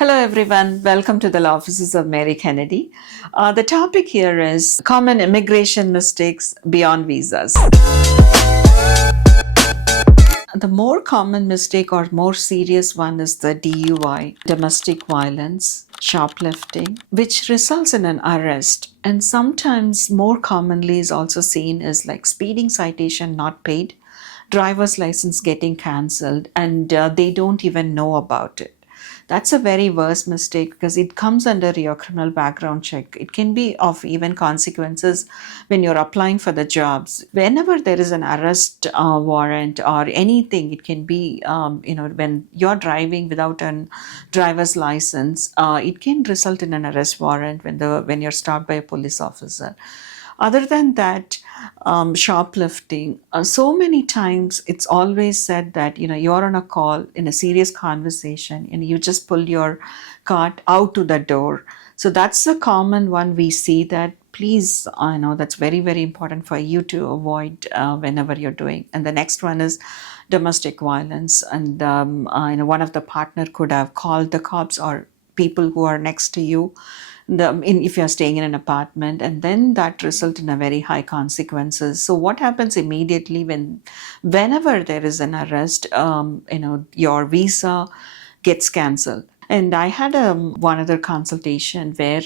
Hello, everyone. Welcome to the Law Offices of Mary Kennedy. The topic here is common immigration mistakes beyond visas. The more common mistake or more serious one is the DUI, domestic violence, shoplifting, which results in an arrest. And sometimes more commonly is also seen as like speeding citation not paid, driver's license getting cancelled, and they don't even know about it. That's a very worst mistake because it comes under your criminal background check. It can be of even consequences when you're applying for the jobs. Whenever there is an arrest warrant or anything, it can be, when you're driving without a driver's license, it can result in an arrest warrant when you're stopped by a police officer. Other than that, shoplifting, so many times it's always said that you're on a call in a serious conversation and you just pull your cart out to the door. So that's the common one we see that. Please, I know that's very, very important for you to avoid whenever you're doing. And the next one is domestic violence. And one of the partner could have called the cops or people who are next to you if you're staying in an apartment, and then that result in a very high consequences. So what happens immediately whenever there is an arrest, your visa gets cancelled. And I had one other consultation where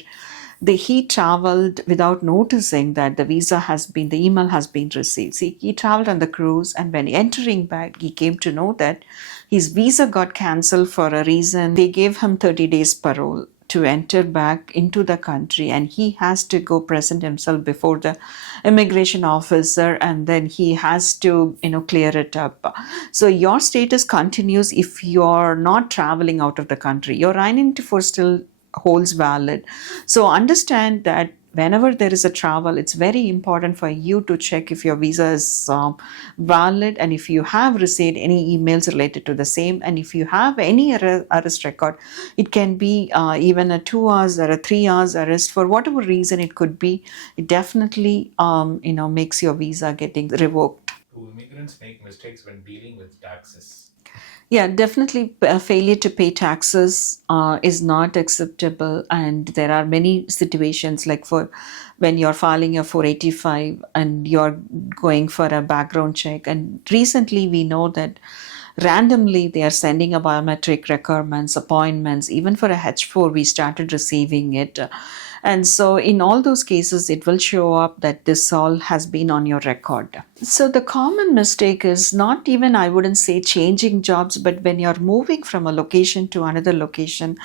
he traveled without noticing that the email has been received. See, he traveled on the cruise, and when entering back, he came to know that his visa got cancelled for a reason. They gave him 30 days parole to enter back into the country, and he has to go present himself before the immigration officer, and then he has to clear it up. So your status continues if you're not traveling out of the country. Your I-94 still holds valid. So understand that whenever there is a travel, it's very important for you to check if your visa is valid, and if you have received any emails related to the same, and if you have any arrest record. It can be even a 2 hours or a 3 hours arrest. For whatever reason it could be, it definitely makes your visa getting revoked. Do immigrants make mistakes when dealing with taxes? Yeah, definitely failure to pay taxes is not acceptable. And there are many situations like for when you're filing your 485 and you're going for a background check. And recently we know that randomly they are sending a biometric requirements, appointments. Even for a H4, we started receiving it. And so in all those cases, it will show up that this all has been on your record. So the common mistake is not even, I wouldn't say changing jobs, but when you're moving from a location to another location,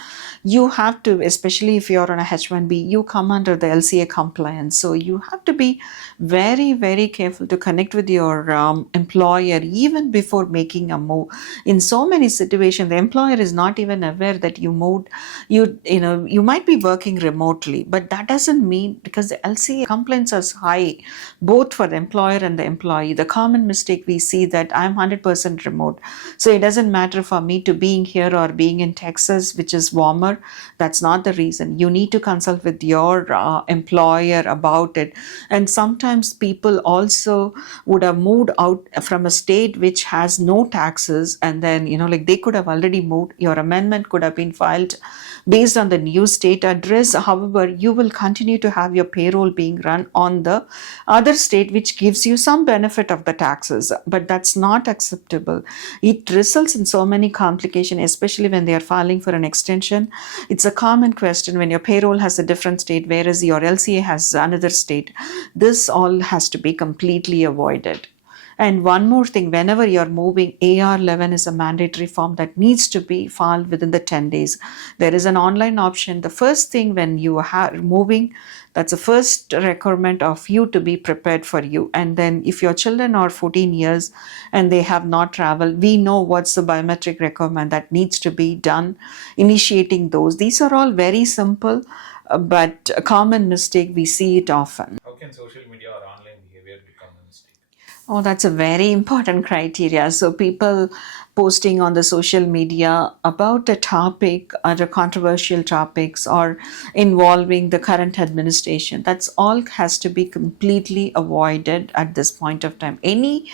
you have to, especially if you're on a H1B, you come under the LCA compliance. So you have to be very, very careful to connect with your employer even before making a move. In so many situations, the employer is not even aware that you moved. You might be working remotely, but that doesn't mean, because the LCA complaints are high, both for the employer and the employee. The common mistake we see that I'm 100% remote, so it doesn't matter for me to being here or being in Texas, which is warmer. That's not the reason. You need to consult with your employer about it. And sometimes people also would have moved out from a state which has no taxes, and then they could have already moved. Your amendment could have been filed based on the new state address. However, you will continue to have your payroll being run on the other state, which gives you some benefit of the taxes, but that's not acceptable. It results in so many complications, especially when they are filing for an extension. It's a common question when your payroll has a different state, whereas your LCA has another state. This all has to be completely avoided. And one more thing, whenever you're moving, AR11 is a mandatory form that needs to be filed within the 10 days. There is an online option. The first thing when you are moving, that's the first requirement of you to be prepared for you. And then if your children are 14 years and they have not traveled, we know what's the biometric requirement that needs to be done, initiating those. These are all very simple, but a common mistake. We see it often. How can social media or online behavior become a mistake? Oh, that's a very important criteria. So people posting on the social media about a topic or a controversial topics or involving the current administration. That's all has to be completely avoided at this point of time. Any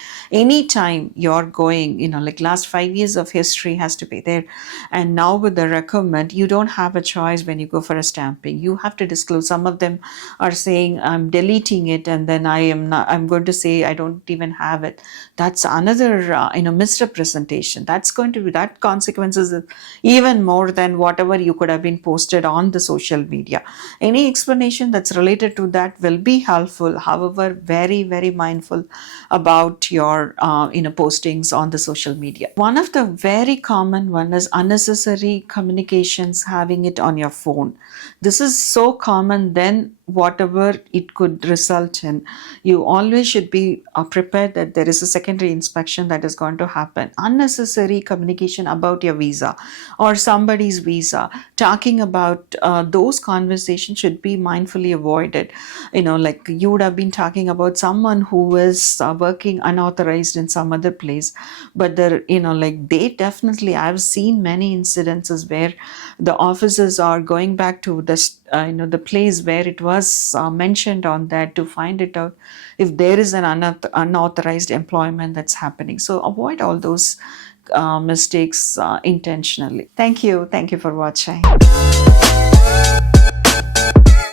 time you're going, like last 5 years of history has to be there. And now with the requirement, you don't have a choice when you go for a stamping. You have to disclose. Some of them are saying I'm deleting it, and then I'm going to say I don't even have it. That's another misrepresentation. That's going to be, that consequences is even more than whatever you could have been posted on the social media. Any explanation that's related to that will be helpful. However, very, very mindful about your postings on the social media. One of the very common one is unnecessary communications, having it on your phone. This is so common, then whatever it could result in, you always should be prepared that there is a secondary inspection that is going to happen. Unnecessary communication about your visa or somebody's visa, talking about those conversations should be mindfully avoided. Like you would have been talking about someone who is working unauthorized in some other place, but they definitely, I've seen many incidences where the officers are going back to the place where it was mentioned on that to find it out if there is an unauthorized employment that's happening. So avoid all those mistakes intentionally. Thank you for watching.